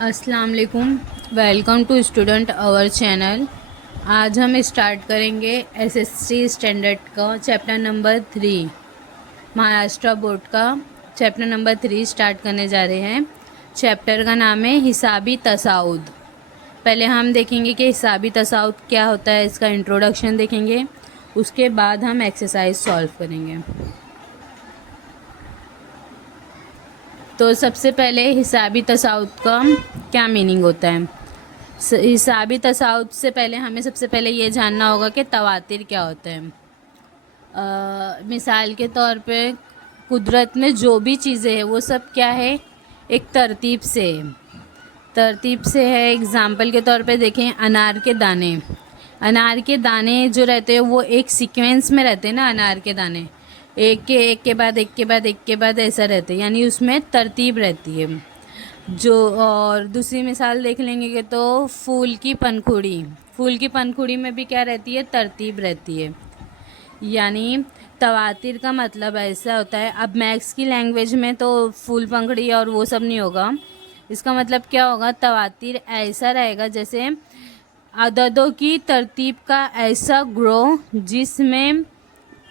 अस्सलाम वालेकुम। Welcome to student our channel. आज हम स्टार्ट करेंगे एसएससी स्टैंडर्ड का चैप्टर नंबर 3, महाराष्ट्र बोर्ड का चैप्टर नंबर 3 स्टार्ट करने जा रहे हैं। चैप्टर का नाम है हिसाबी तसाउद। पहले हम देखेंगे कि हिसाबी तसाउद क्या होता है, इसका इंट्रोडक्शन देखेंगे, उसके बाद हम एक्सरसाइज सॉल्व करेंगे। तो सबसे पहले हिसाबी तसाउद का क्या मीनिंग होता है। हिसाबी तसाउद से पहले हमें सबसे पहले ये जानना होगा कि तवातिर क्या होता है। मिसाल के तौर पे कुदरत में जो भी चीज़ें हैं वो सब क्या है, एक तरतीब से है। तरतीब से है। एग्ज़ाम्पल के तौर पे देखें, अनार के दाने। अनार के दाने जो रहते हैं वो एक सीक्वेंस में रहते हैं ना। अनार के दाने एक के बाद एक के बाद एक के बाद ऐसा रहते हैं, यानी उसमें तरतीब रहती है। जो और दूसरी मिसाल देख लेंगे कि तो फूल की पंखुड़ी। फूल की पंखुड़ी में भी क्या रहती है, तरतीब रहती है। यानी तवातिर का मतलब ऐसा होता है। अब मैथ्स की लैंग्वेज में तो फूल पंखुड़ी और वो सब नहीं होगा। इसका मतलब क्या होगा, तवातिर ऐसा रहेगा जैसे अददों की तरतीब का ऐसा ग्रो जिसमें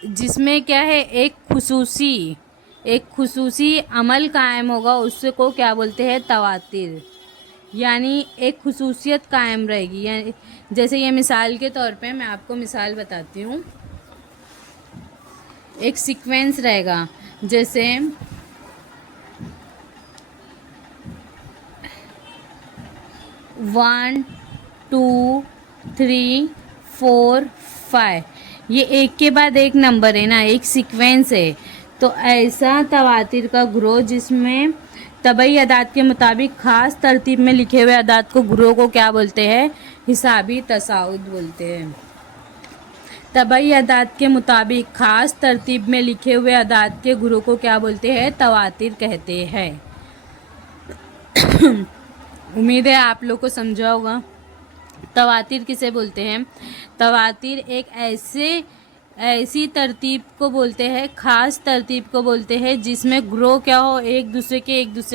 जिसमें क्या है, एक खुसूसी अमल कायम होगा, उसको क्या बोलते हैं, तवातिर। यानी एक खुसूसियत कायम रहेगी। यानी जैसे ये मिसाल के तौर पे मैं आपको मिसाल बताती हूँ। एक सीक्वेंस रहेगा, जैसे 1 2 3 4 5, ये एक के बाद एक नंबर है ना, एक सीक्वेंस है। तो ऐसा तवातिर का ग्रो जिसमें तबई अदाद के मुताबिक ख़ास तरतीब में लिखे हुए अदाद को ग्रो को क्या बोलते हैं, हिसाबी तसाउद बोलते हैं। तबई अदाद के मुताबिक ख़ास तरतीब में लिखे हुए अदाद के ग्रो को क्या बोलते हैं, तवातिर कहते हैं। उम्मीद है आप लोग को समझा होगा। तवातिर किसे बोलते हैं। तवातिर एक ऐसी तरतीब को बोलते हैं, ख़ास तरतीब को बोलते हैं जिसमें ग्रो क्या हो, एक दूसरे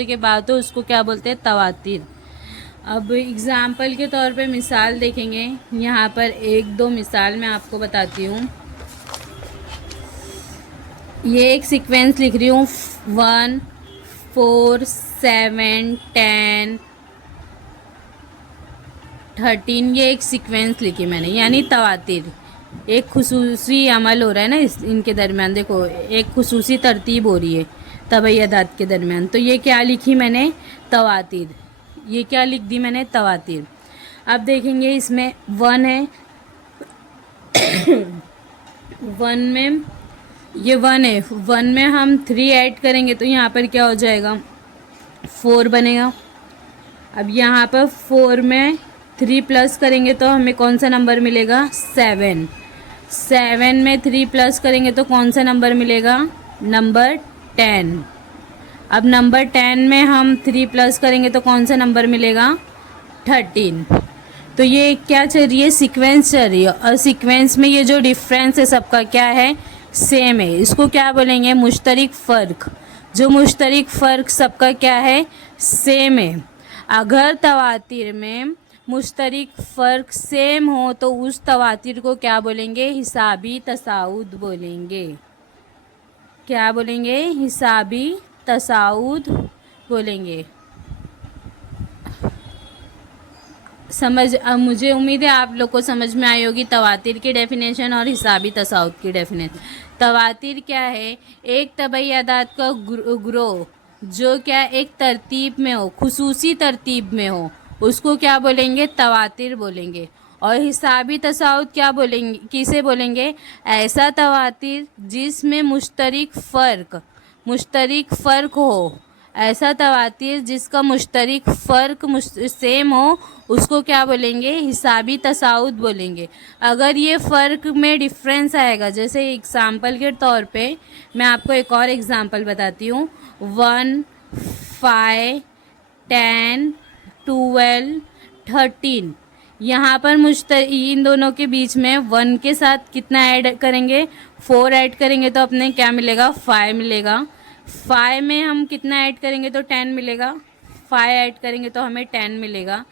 के बाद हो, उसको क्या बोलते हैं, तवातिर। अब एग्ज़ाम्पल के तौर पे मिसाल देखेंगे। यहाँ पर एक दो मिसाल मैं आपको बताती हूँ। ये एक सीक्वेंस लिख रही हूँ, 1 4 7 10 13, ये एक सीक्वेंस लिखी मैंने, यानी तवातिर। एक खुसूसी अमल हो रहा है ना इनके दरमियान। देखो एक खुसूसी तरतीब हो रही है तबई अदाद के दरमियान। तो ये क्या लिखी मैंने, तवातिर। ये क्या लिख दी मैंने, तवातिर। अब देखेंगे इसमें 1 है। 1 में ये 1 है। 1 में हम 3 ऐड करेंगे तो यहाँ पर क्या हो जाएगा, 4 बनेगा। अब यहाँ पर 4 में 3 प्लस करेंगे तो हमें कौन सा नंबर मिलेगा, 7। 7 में 3 प्लस करेंगे तो कौन सा नंबर मिलेगा, नंबर 10। अब नंबर 10 में हम 3 प्लस करेंगे तो कौन सा नंबर मिलेगा, 13। तो ये क्या चल रही है, सीक्वेंस चल रही है। और सीक्वेंस में ये जो डिफरेंस है सबका क्या है, सेम है। इसको क्या बोलेंगे, मुश्तरिक फ़र्क। जो मुश्तरिक फ़र्क सबका क्या है, सेम है। अगर तवातिर में मुश्तरिक फ़र्क सेम हो तो उस तवातिर को क्या बोलेंगे, हिसाबी तसाउद बोलेंगे। क्या बोलेंगे, हिसाबी तसाउद बोलेंगे। अब मुझे उम्मीद है आप लोग को समझ में आई होगी तवातिर की डेफिनेशन और हिसाबी तसाउद की डेफिनेशन। तवातिर क्या है, एक तबई अदाद का ग्रो जो क्या एक तरतीब में हो, खुसूसी तरतीब में हो, उसको क्या बोलेंगे, तवातिर बोलेंगे। और हिसाबी तसाउद क्या बोलेंगे, किसे बोलेंगे, ऐसा तवातिर जिसमें मुश्तरिक फ़र्क हो। ऐसा तवातिर जिसका मुश्तरिक फ़र्क सेम हो, उसको क्या बोलेंगे, हिसाबी तसाउद बोलेंगे। अगर ये फ़र्क में डिफरेंस आएगा, जैसे एग्ज़ाम्पल के तौर पे मैं आपको एक और एग्ज़ाम्पल बताती हूँ। 1 5 10 12 13, यहाँ पर इन दोनों के बीच में 1 के साथ कितना ऐड करेंगे, 4 ऐड करेंगे तो अपने क्या मिलेगा, 5 मिलेगा। 5 में हम कितना ऐड करेंगे तो 10 मिलेगा। 5 ऐड करेंगे तो हमें 10 मिलेगा।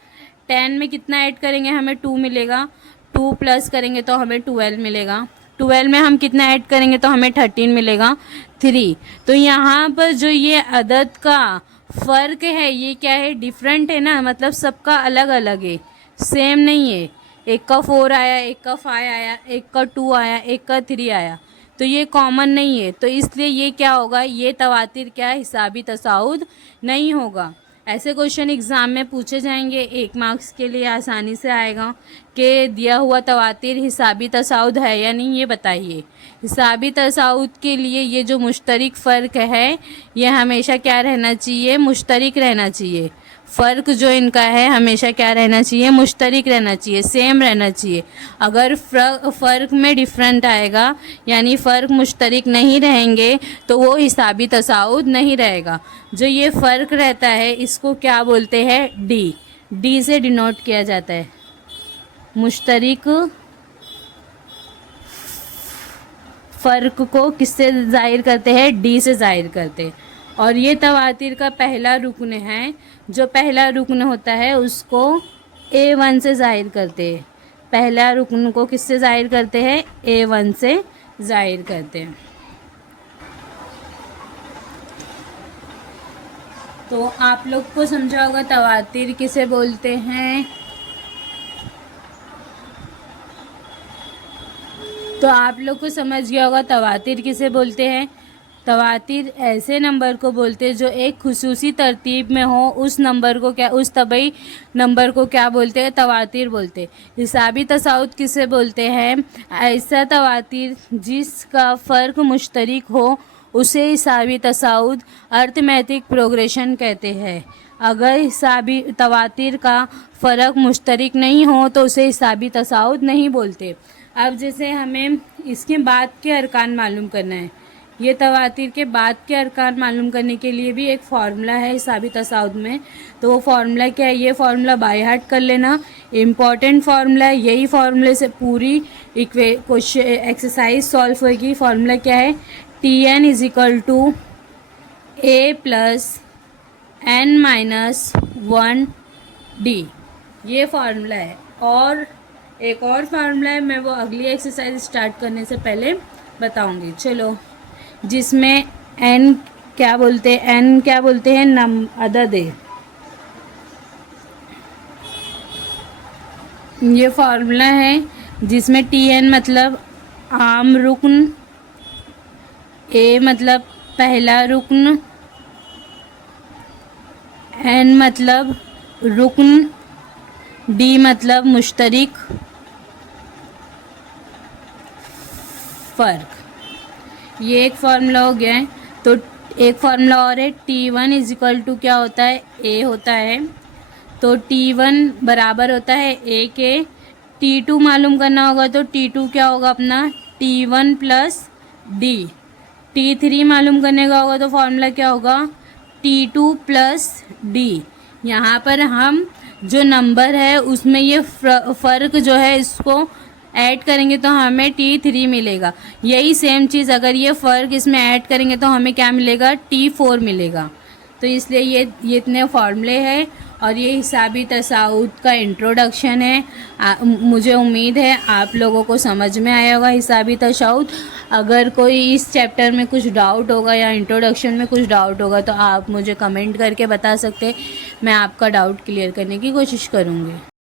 10 में कितना ऐड करेंगे, हमें 2 मिलेगा। 2 प्लस करेंगे तो हमें 12 मिलेगा। 12 में हम कितना ऐड करेंगे तो हमें 13 मिलेगा, 3। तो यहाँ पर जो ये अदद का फ़र्क है ये क्या है, डिफरेंट है ना, मतलब सबका अलग अलग है, सेम नहीं है। एक का 4 आया, एक का 5 आया, एक का 2 आया, एक का 3 आया, तो ये कॉमन नहीं है। तो इसलिए ये क्या होगा, ये तवातिर क्या हिसाबी तसाउद नहीं होगा। ऐसे क्वेश्चन एग्ज़ाम में पूछे जाएंगे, 1 मार्क्स के लिए आसानी से आएगा कि दिया हुआ तवातिर हिसाबी तसाउद है या नहीं, ये बताइए। हिसाबी तसाउद के लिए ये जो मुश्तरक फ़र्क है ये हमेशा क्या रहना चाहिए, मुश्तरक रहना चाहिए। फ़र्क जो इनका है हमेशा क्या रहना चाहिए, मुश्तरक रहना चाहिए, सेम रहना चाहिए। अगर फ़र्क में डिफरेंट आएगा यानी फ़र्क मुश्तरक नहीं रहेंगे तो वो हिसाबी तसाउद नहीं रहेगा। जो ये फ़र्क रहता है इसको क्या बोलते हैं, डी। डी से डिनोट किया जाता है। मुश्तरक फ़र्क को किससे ज़ाहिर करते हैं, डी से ज़ाहिर करते हैं। और ये तवातिर का पहला रुकन है, जो पहला रुकन होता है उसको A1 से ज़ाहिर करते हैं। पहला रुकन को किससे ज़ाहिर करते हैं, A1 से ज़ाहिर करते हैं। तो आप लोग को समझा होगा तवातिर किसे बोलते हैं। तो आप लोग को समझ गया होगा तवातिर किसे बोलते हैं। तवातिर ऐसे नंबर को बोलते हैं जो एक खुसूसी तरतीब में हो, उस नंबर को क्या, उस तबई नंबर को क्या बोलते हैं, तवातिर बोलते हैं। हिसाबी तसाउद किसे बोलते हैं, ऐसा तवातिर जिसका फ़र्क मुश्तरक हो उसे हिसाबी तसाउद अर्थमेटिक प्रोग्रेशन कहते हैं। अगर हिसाबी तवातिर का फ़र्क मुश्तरक नहीं हो तो उसे हिसाबी तसाउद नहीं बोलते। अब जैसे हमें इसके बाद के अरकान मालूम करना है, ये तवातिर के बाद के अरकान मालूम करने के लिए भी एक फ़ॉर्मूला है हिसाबी तसाउद में। तो वो फार्मूला क्या है, ये फार्मूला बाय हार्ट कर लेना, इम्पॉर्टेंट फार्मूला है। यही फार्मूले से पूरी क्वेश्चन एक्सरसाइज सॉल्व होगी। फार्मूला क्या है, Tn is equal to A plus n minus 1D, ये फार्मूला है। और एक और फार्मूला है, मैं वो अगली एक्सरसाइज स्टार्ट करने से पहले बताऊंगी। चलो, जिसमें n क्या बोलते हैं, n क्या बोलते हैं, अदद है। ये फार्मूला है जिसमें Tn मतलब आम रुकन, A मतलब पहला रुकन, n मतलब रुकन, D मतलब मुश्तरक फ़र्क। ये एक फार्मूला हो गया है। तो एक फार्मूला और है, T1 इज इक्वल टू क्या होता है, A होता है। तो T1 बराबर होता है A के। T2 मालूम करना होगा तो T2 क्या होगा अपना, T1 प्लस D। T3 मालूम करने का होगा तो फार्मूला क्या होगा, T2 प्लस D। यहाँ पर हम जो नंबर है उसमें ये फ़र्क जो है इसको ऐड करेंगे तो हमें T3 मिलेगा। यही सेम चीज़ अगर ये फ़र्क इसमें ऐड करेंगे तो हमें क्या मिलेगा, T4 मिलेगा। तो इसलिए ये इतने फार्मूले हैं और ये हिसाबी तसाउद का इंट्रोडक्शन है। मुझे उम्मीद है आप लोगों को समझ में आया होगा हिसाबी तसाउद। अगर कोई इस चैप्टर में कुछ डाउट होगा या इंट्रोडक्शन में कुछ डाउट होगा तो आप मुझे कमेंट करके बता सकते हैं, मैं आपका डाउट क्लियर करने की कोशिश करूँगी।